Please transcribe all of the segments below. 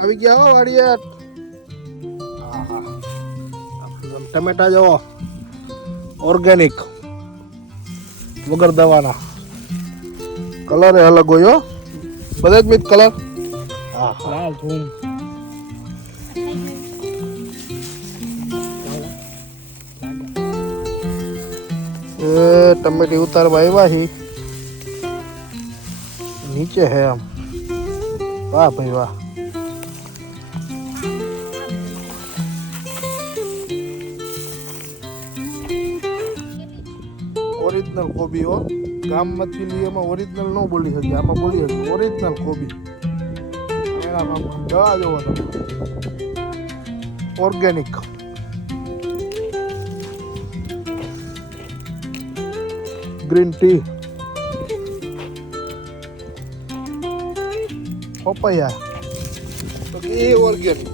આવી ગયા હો વાડિયા. ટમેટા જો ઓર્ગેનિક વગર દવાના. કલર અલગ હોય બધા જ મિત કલર. હા લાલ ધૂમ. એ ટમેટી ઉતારવા આવ્યા હી નીચે હે આમ. વાહ ભાઈ વાહ. ઓરિજિનલ કોબી હો. ગામમાંથી લઈ એમાં ઓરિજિનલ ન બોલી શકી, આમાં બોલી શકી ઓરિજિનલ કોબી. દવા જોવો તમે ઓર્ગેનિક. ગ્રીન ટી, પપૈયા તો એ ઓર્ગેનિક.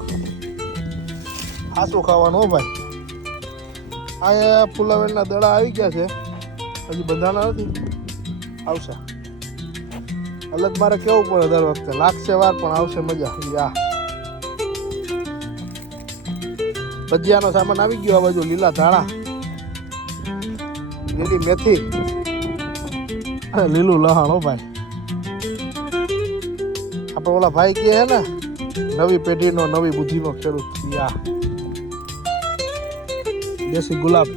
હાસું ખાવાનું હો ભાઈ. આ ફુલાવેરના દડા આવી ગયા છે, હજી બંધાણા નથી, આવશે. અલગ મારે કેવું પડે દર વખતે, લાગશે વાર પણ આવશે મજા. યા ભજીયાનો સામાન આવી ગયો. આ બાજુ લીલા ધાણા, લીલી મેથી, લીલું લહાણ હો ભાઈ. આપણે ઓલા ભાઈ કે હે ને નવી પેઢીનો નવી બુદ્ધિનો ખેડૂત. યા દેશી ગુલાબ.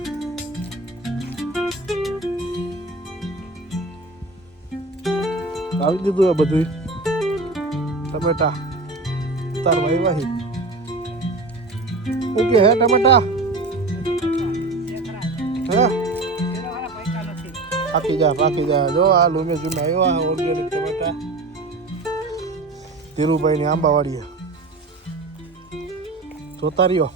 આવી દીધું એ બધું. ટમેટા ઉતારવા આવ્યા છે. શું કે હે ટમેટા? હે પાકી જા. જો આ લૂમે જુમે આવ્યા ઓર્ગેનિક ટમેટા. ધીરુભાઈ ની આંબાવાડીએ જોતા રહ્યો.